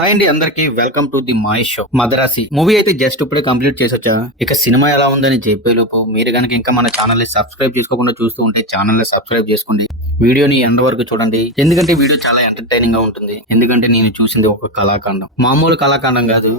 Hi అండి అందరికి welcome to the my show. Madharasi movie అయితే జస్ట్ ఇప్పుడే కంప్లీట్ చేసొచ్చా? ఇక సినిమా ఎలా ఉందని చెప్పే లోపు మీరు కనుక ఇంకా మన ఛానల్ని సబ్స్క్రైబ్ చేసుకోకుండా చూస్తూ ఉంటే ఛానల్ని సబ్స్క్రైబ్ చేసుకోండి. వీడియోని ఎండ్ వరకు చూడండి. ఎందుకంటే వీడియో చాలా ఎంటర్టైనింగ్గా ఉంటుంది. ఎందుకంటే నేను చూసింది ఒక కళాఖండం మామూలు కళాఖండం కాదు.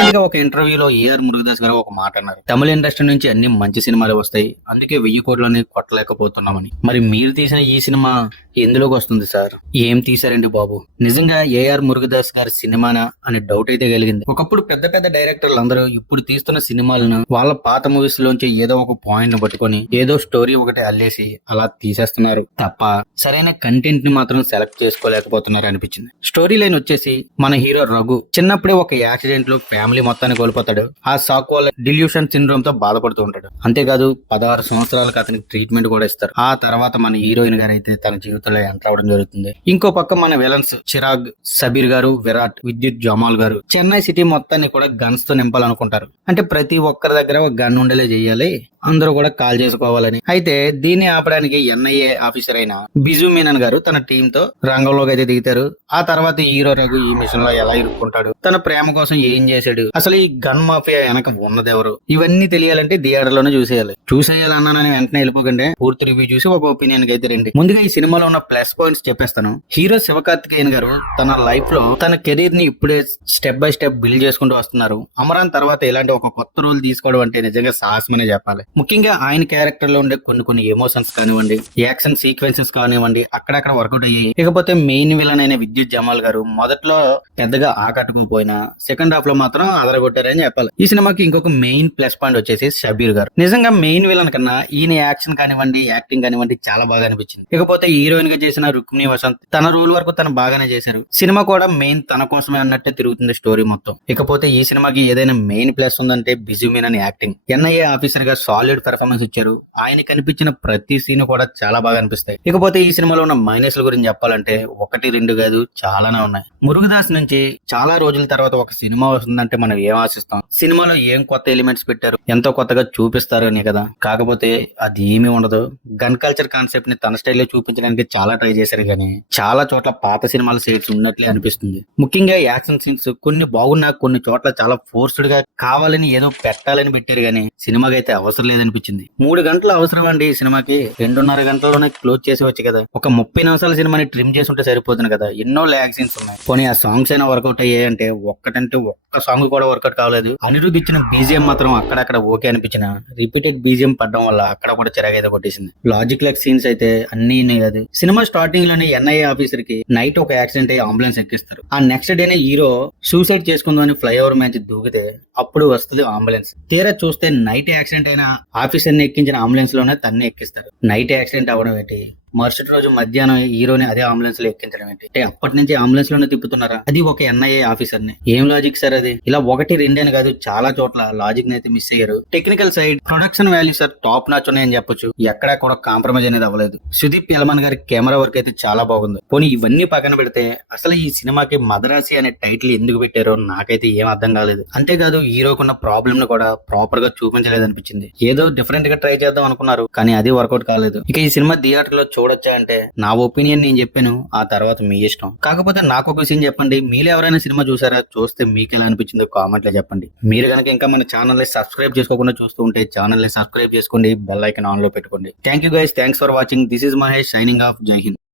రీసెంట్గా ఒక ఇంటర్వ్యూలో ఏఆర్ మురుగదాస్ గారు ఒక మాట అన్నారు. తమిళ ఇండస్ట్రీ నుంచి అన్ని మంచి సినిమాలు వస్తాయి. అందుకే వెయ్యి కోట్లని కొట్టలేకపోతున్నామని. మరి మీరు తీసిన ఈ సినిమా ఎందులోకి వస్తుంది సార్? ఏం తీసారండి బాబు? నిజంగా ఏఆర్ మురుగదాస్ గారి సినిమానా అనే డౌట్ అయితే కలిగింది. ఒకప్పుడు పెద్ద పెద్ద డైరెక్టర్లు అందరూ ఇప్పుడు తీస్తున్న సినిమాలను వాళ్ళ పాత మూవీస్ లోంచి ఏదో ఒక పాయింట్ని పట్టుకొని ఏదో స్టోరీ ఒకటి అల్లేసి అలా తీసేస్తున్నారు. తప్ప సరైన కంటెంట్ని మాత్రం సెలెక్ట్ చేసుకోలేకపోతున్నారు అనిపించింది. స్టోరీ లైన్ వచ్చేసి మన హీరో రఘు. చిన్నప్పుడే ఒక యాక్సిడెంట్లో ఫ్యామిలీ మొత్తాన్ని కోల్పోతాడు. ఆ షాక్ వల్ల డిల్యూషన్ సిండ్రోమ్తో బాధపడుతూ ఉంటాడు. అంతేకాదు పదహారు సంవత్సరాలకు అతనికి ట్రీట్మెంట్ కూడా ఇస్తారు. ఆ తర్వాత మన హీరోయిన్ గారు అయితే తన జీవితంలో ఎంటర్ అవడం జరుగుతుంది. ఇంకో పక్క మన విలన్స్ చిరాగ్ సబీర్ గారు విరాట్ విద్యుత్ జమాల్ గారు చెన్నై సిటీ మొత్తాన్ని కూడా గన్స్తో నింపాలనుకుంటారు. అంటే ప్రతి ఒక్కరి దగ్గర ఒక గన్ ఉండేలా చేయాలి. అందరూ కూడా కాల్ చేసుకోవాలని. అయితే దీన్ని ఆపడానికి ఎన్ఐఏ ఆఫీసర్ అయిన బిజు మీనన్ గారు తన టీమ్తో రంగంలోకి అయితే దిగుతారు. ఆ తర్వాత హీరో రఘు ఈ మిషన్లో ఎలా ఇరుక్కుంటాడు? తన ప్రేమ కోసం ఏం చేశాడు? అసలు ఈ గన్ మాఫియా వెనక ఉన్నదెవరు? ఇవన్నీ తెలియాలంటే థియేటర్లోనే చూసేయాలి. చూసేయాలన్నానని వెంటనే వెళ్ళిపోకండి. పూర్తి రివ్యూ చూసి ఒక ఒపీనియన్ అయితే రండి. ముందుగా ఈ సినిమాలో ఉన్న ప్లస్ పాయింట్స్ చెప్పేస్తాను. హీరో శివకార్తికేయన్ గారు తన లైఫ్లో తన కెరీర్ని ఇప్పుడే స్టెప్ బై స్టెప్ బిల్డ్ చేసుకుంటూ వస్తున్నారు. అమరాన్ తర్వాత ఇలాంటి ఒక కొత్త రోల్ తీసుకోవడం అంటే నిజంగా సాహసమనే చెప్పాలి. ముఖ్యంగా ఆయన క్యారెక్టర్లో ఉండే కొన్ని కొన్ని ఎమోషన్స్ కానివ్వండి యాక్షన్ సీక్వెన్సెస్ కానివ్వండి అక్కడక్కడ వర్కౌట్ అయ్యాయి. ఇకపోతే మెయిన్ విలన్ అయిన విద్యుత్ జమాల్ గారు మొదట్లో పెద్దగా ఆకట్టుకుపోయినా సెకండ్ హాఫ్లో మాత్రం అదరగొట్టారని చెప్పాలి. ఈ సినిమాకి ఇంకొక మెయిన్ ప్లస్ పాయింట్ వచ్చేసి షబీర్ గారు. నిజంగా మెయిన్ విలన్ కన్నా ఈయన యాక్షన్ కానివ్వండి యాక్టింగ్ కానివ్వండి చాలా బాగా అనిపించింది. ఇకపోతే హీరోయిన్గా చేసిన రుక్మిణి వసంత్ తన రోల్ వరకు తను బాగానే చేశారు. సినిమా కూడా మెయిన్ తన కోసమే అన్నట్టే తిరుగుతుంది స్టోరీ మొత్తం. ఇకపోతే ఈ సినిమాకి ఏదైనా మెయిన్ ప్లస్ ఉందంటే బిజుమీన్ అని యాక్టింగ్ ఎన్ఐఏ ఆఫీసర్గా సాలిడ్ పెర్ఫార్మెన్స్ ఇచ్చారు. ఆయన కనిపించిన ప్రతి సీన్ కూడా చాలా బాగా అనిపిస్తాయి. ఇకపోతే ఈ సినిమాలో ఉన్న మైనస్ల గురించి చెప్పాలంటే ఒకటి రెండు కాదు చాలానే ఉన్నాయి. మురుగదాస్ నుంచి చాలా రోజుల తర్వాత ఒక సినిమా వస్తుందంటే మనం ఏం ఆశిస్తాం? సినిమాలో ఏం కొత్త ఎలిమెంట్స్ పెట్టారు? ఎంతో కొత్తగా చూపిస్తారు అనే కదా. కాకపోతే అది ఏమీ ఉండదు. గన్ కల్చర్ కాన్సెప్ట్ని తన స్టైల్లో చూపించడానికి చాలా ట్రై చేశారు కానీ చాలా చోట్ల పాత సినిమాల సైడ్స్ ఉన్నట్లే అనిపిస్తుంది. ముఖ్యంగా యాక్షన్ సీన్స్ కొన్ని బాగున్నా కొన్ని చోట్ల చాలా ఫోర్స్డ్గా కావాలని ఏదో పెట్టాలని పెట్టారు కానీ సినిమాకి అయితే అవసరం లేదనిపించింది మూడు గంటలు అవసరం అండి ఈ సినిమాకి. రెండున్నర గంటల్లోనే క్లోజ్ చేసేవచ్చు కదా. ఒక ముప్పై నిమిషాల సినిమాని ట్రిమ్ చేసి ఉంటే సరిపోతుంది కదా. ఎన్నో ల్యాగ్ సీన్స్ ఉన్నాయి. పోనీ ఆ సాంగ్స్ అయినా వర్కౌట్ అయ్యాయి అంటే ఒక్కటంటే ఒక్క సాంగ్ కూడా వర్కౌట్ కావలేదు అనిరుద్ధ్ ఇచ్చిన బీజిఎం మాత్రం అక్కడక్కడ ఓకే అనిపించిన. రిపీటెడ్ బీజిఎం పడడం వల్ల అక్కడ కూడా చిరాగైతే కొట్టేసింది. లాజిక్ లెక్ సీన్స్ అయితే అన్ని కాదు. సినిమా స్టార్టింగ్లోనే ఎన్ఐఏ ఆఫీసర్కి నైట్ ఒక యాక్సిడెంట్ అయ్యి అంబులెన్స్ ఎక్కిస్తారు. ఆ నెక్స్ట్ డేనే హీరో సూసైడ్ చేసుకుందామని ఫ్లైఓవర్ మ్యాచ్ దూకితే అప్పుడు వస్తుంది అంబులెన్స్ తీరా చూస్తే నైట్ యాక్సిడెంట్ అయిన ఆఫీసర్ని ఎక్కించిన అంబులెన్స్లోనే తన్నే ఎక్కిస్తారు. నైట్ యాక్సిడెంట్ అవ్వడం ఏంటి? మరుసటి రోజు మధ్యాహ్నం హీరోని అదే అంబులెన్స్లో ఎక్కించడం ఏంటి? అంటే అప్పటి నుంచి అంబులెన్స్లోనే తిప్పుతున్నారా? అది ఒక ఎన్ఐఏ ఆఫీసర్ని. ఏం లాజిక్ సార్ అది? ఇలా ఒకటి రెండేని కాదు చాలా చోట్ల లాజిక్ని అయితే మిస్ అయ్యారు. Technical side production value sir top notch ఉన్నాయని చెప్పొచ్చు. ఎక్కడా కూడా కాంప్రమైజ్ అనేది అవ్వలేదు. సుదీప్ యలమన్ గారి కెమెరా వర్క్ అయితే చాలా బాగుంది. పోనీ ఇవన్నీ పక్కన పెడితే అసలు ఈ సినిమాకి మదరాసి అనే టైటిల్ ఎందుకు పెట్టారో నాకైతే ఏం అర్థం కాలేదు. అంతేకాదు హీరోకున్న ప్రాబ్లమ్ని కూడా ప్రాపర్గా చూపించలేదు అనిపించింది ఏదో డిఫరెంట్గా ట్రై చేద్దాం అనుకున్నారు కానీ అది వర్కౌట్ కాలేదు. ఇక ఈ సినిమా థియేటర్లో చూడొచ్చా అంటే నా ఒపీనియన్ నేను చెప్పాను ఆ తర్వాత మీ ఇష్టం. కాకపోతే నాకు ఒక విషయం చెప్పండి మీరు ఎవరైనా సినిమా చూసారా? చూస్తే మీకు ఎలా అనిపించిందో కామెంట్లో చెప్పండి. మీరు కనుక ఇంకా మన ఛానల్ని సబ్స్క్రైబ్ చేసుకోకుండా చూస్తూ ఉంటే ఛానల్ని సబ్స్క్రైబ్ చేసుకోండి బెల్ ఐకన్ ఆన్లో పెట్టుకోండి. Thank you guys thanks for watching this is Mahesh signing off Jai Hind